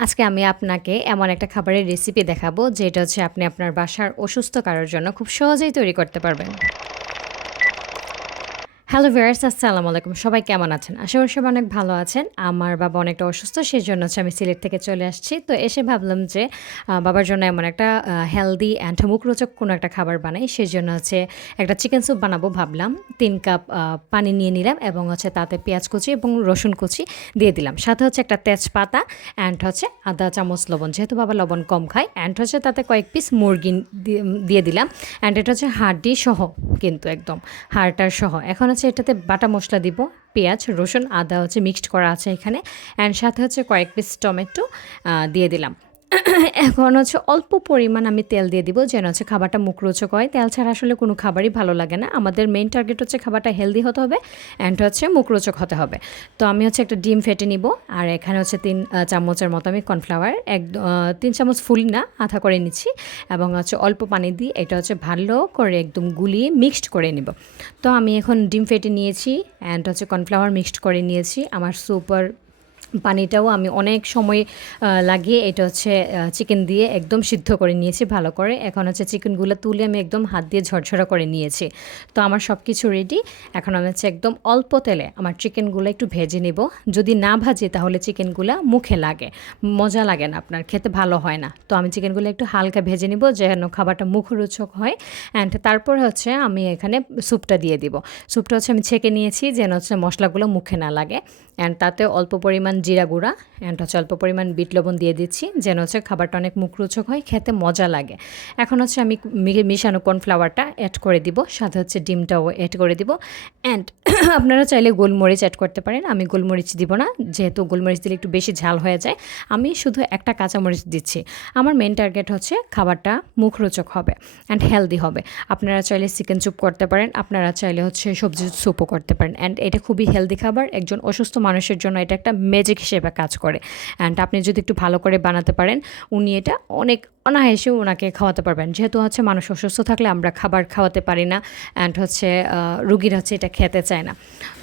আজকে আমি আপনাকে এমন একটা খাবারের রেসিপি দেখাবো, যেটা হচ্ছে আপনি আপনার বাসার অসুস্থ কারোর জন্য খুব সহজেই তৈরি করতে পারবেন। হ্যালো ভিউয়ার্স, আসসালামু আলাইকুম। সবাই কেমন আছেন? আশা করি সবাই অনেক ভালো আছেন। আমার বাবা অনেকটা অসুস্থ সেই জন্য হচ্ছে আমি সিলেট থেকে চলে আসছি। তো এসে ভাবলাম যে বাবার জন্য এমন একটা হেলদি অ্যান্ড মুখরোচক কোনো একটা খাবার বানাই। সেই জন্য হচ্ছে একটা চিকেন স্যুপ বানাবো ভাবলাম। তিন কাপ পানি নিয়ে নিলাম এবং হচ্ছে তাতে পেঁয়াজ কুচি এবং রসুন কুচি দিয়ে দিলাম। সাথে হচ্ছে একটা তেজপাতা অ্যান্ড হচ্ছে আদা চামচ লবণ। যেহেতু বাবা লবণ কম খায় অ্যান্ড হচ্ছে তাতে কয়েক পিস মুরগি দিয়ে- দিলাম। অ্যান্ড এটা হচ্ছে হাড্ডি সহ, কিন্তু একদম হাড়টার সহ। এখন হচ্ছে এটাতে বাটা মশলা দিব, পেঁয়াজ, রসুন, আদা হচ্ছে মিক্সড করা আছে এখানে অ্যান্ড সাথে হচ্ছে কয়েক পিস টমেটো দিয়ে দিলাম। এখন হচ্ছে অল্প পরিমাণ আমি তেল দিয়ে দিব, যেন হচ্ছে খাবারটা মুখরোচক হয়। তেল ছাড়া আসলে কোনো খাবারই ভালো লাগে না। আমাদের মেইন টার্গেট হচ্ছে খাবারটা হেলদি হতে হবে অ্যান্ড হচ্ছে মুখরোচক হতে হবে। তো আমি হচ্ছে একটা ডিম ফেটে নিব, আর এখানে হচ্ছে তিন চামচের মতো আমি কর্নফ্লাওয়ার এক তিন চামচ ফুল না, আধা করে নিচ্ছি এবং হচ্ছে অল্প পানি দিয়ে এটা হচ্ছে ভালো করে একদম গুলিয়ে মিক্সড করে নিব। তো আমি এখন ডিম ফেটে নিয়েছি অ্যান্ড হচ্ছে কর্নফ্লাওয়ার মিক্সড করে নিয়েছি। আমার সুপার পানিটাও আমি অনেক সময় লাগিয়ে এটা হচ্ছে চিকেন দিয়ে একদম সিদ্ধ করে নিয়েছি, ভালো করে। এখন হচ্ছে চিকেনগুলো তুলে আমি একদম হাত দিয়ে ঝরঝরা করে নিয়েছি। তো আমার সব কিছু রেডি এখন আমি হচ্ছে একদম অল্প তেলে আমার চিকেনগুলো একটু ভেজে নেব। যদি না ভাজি, তাহলে চিকেনগুলো মুখে লাগে। মজা লাগে না আপনার, খেতে ভালো হয় না। তো আমি চিকেনগুলো একটু হালকা ভেজে নেব, যেন খাবারটা মুখরোচক হয়। অ্যান্ড তারপর হচ্ছে আমি এখানে স্যুপটা দিয়ে দিব। স্যুপটা হচ্ছে আমি ছেঁকে নিয়েছি, যেন হচ্ছে মশলাগুলো মুখে না লাগে। অ্যান্ড তাতে অল্প পরিমাণ জিরা গুঁড়া অ্যান্ড হচ্ছে অল্প পরিমাণ বিট লবণ দিয়ে দিচ্ছি, যেন হচ্ছে খাবারটা অনেক মুখরোচক হয়, খেতে মজা লাগে। এখন হচ্ছে আমি মিশানো কর্নফ্লাওয়ারটা অ্যাড করে দিব, সাথে হচ্ছে ডিমটাও অ্যাড করে দিব। অ্যান্ড আপনারা চাইলে গোলমরিচ অ্যাড করতে পারেন, আমি গোলমরিচ দিব না, যেহেতু গোলমরিচ দিলে একটু বেশি ঝাল হয়ে যায়, আমি শুধু একটা কাঁচামরিচ দিচ্ছি। আমার মেন টার্গেট হচ্ছে খাবারটা মুখরোচক হবে অ্যান্ড হেলদি হবে। আপনারা চাইলে চিকেন স্যুপ করতে পারেন, আপনারা চাইলে হচ্ছে সবজি স্যুপও করতে পারেন। অ্যান্ড এটা খুবই হেলদি খাবার, একজন অসুস্থ মানুষের জন্য এটা একটা ম্যাজিক হিসেবে কাজ করে। অ্যান্ড আপনি যদি একটু ভালো করে বানাতে পারেন, উনি এটা অনেক অনায়াসে ওনাকে খাওয়াতে পারবেন। যেহেতু হচ্ছে মানুষ অসুস্থ থাকলে আমরা খাবার খাওয়াতে পারি না অ্যান্ড হচ্ছে রুগীরা হচ্ছে এটা খেতে চায় না।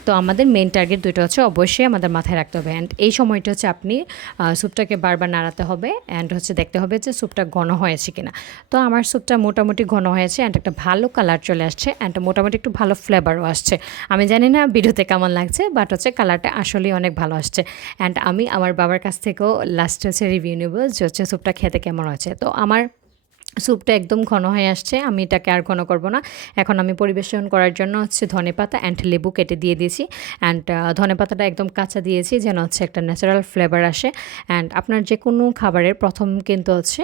তো আমাদের মেন টার্গেট দুটো হচ্ছে অবশ্যই আমাদের মাথায় রাখতে হবে। অ্যান্ড এই সময়টা হচ্ছে আপনি স্যুপটাকে বারবার নাড়াতে হবে অ্যান্ড হচ্ছে দেখতে হবে যে স্যুপটা ঘন হয়েছে কিনা। তো আমার স্যুপটা মোটামুটি ঘন হয়েছে অ্যান্ড একটা ভালো কালার চলে আসছে অ্যান্ড মোটামুটি একটু ভালো ফ্লেভারও আসছে। আমি জানি না ভিডিওতে কেমন লাগছে বাট হচ্ছে কালারটা আসলেই অনেক ভালো আসছে। অ্যান্ড আমি আমার বাবার কাছ থেকেও লাস্ট হচ্ছে রিভিউ নেব যে হচ্ছে স্যুপটা খেতে কেমন হয়েছে। তো আমার স্যুপটা একদম ঘন হয়ে আসছে, আমি এটাকে আর ঘন করব না। এখন আমি পরিবেশন করার জন্য হচ্ছে ধনে পাতা অ্যান্ড লেবু কেটে দিয়ে দিয়েছি। অ্যান্ড ধনে পাতাটা একদম কাঁচা দিয়েছি যেন হচ্ছে একটা ন্যাচারাল ফ্লেভার আসে। অ্যান্ড আপনার যে কোনো খাবারের প্রথম কিন্তু হচ্ছে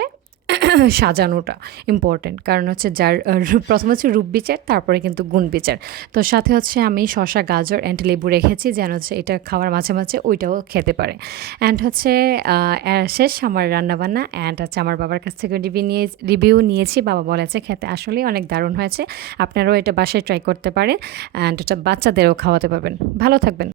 সাজানোটা ইম্পর্টেন্ট কারণ হচ্ছে যার প্রথম হচ্ছে রূপ বিচার তারপরে কিন্তু গুণ বিচার তো সাথে হচ্ছে আমি শশা গাজর অ্যান্ড লেবু রেখেছি, যেন হচ্ছে এটা খাওয়ার মাঝে মাঝে ওইটাও খেতে পারে। অ্যান্ড হচ্ছে শেষ আমার রান্নাবান্না অ্যান্ড হচ্ছে আমার বাবার কাছ থেকে রিভিউ নিয়ে রিভিউ নিয়েছি, বাবা বলেছে খেতে আসলেই অনেক দারুণ হয়েছে, আপনারাও এটা বাসায় ট্রাই করতে পারেন অ্যান্ড এটা বাচ্চাদেরও খাওয়াতে পারবেন। ভালো থাকবেন।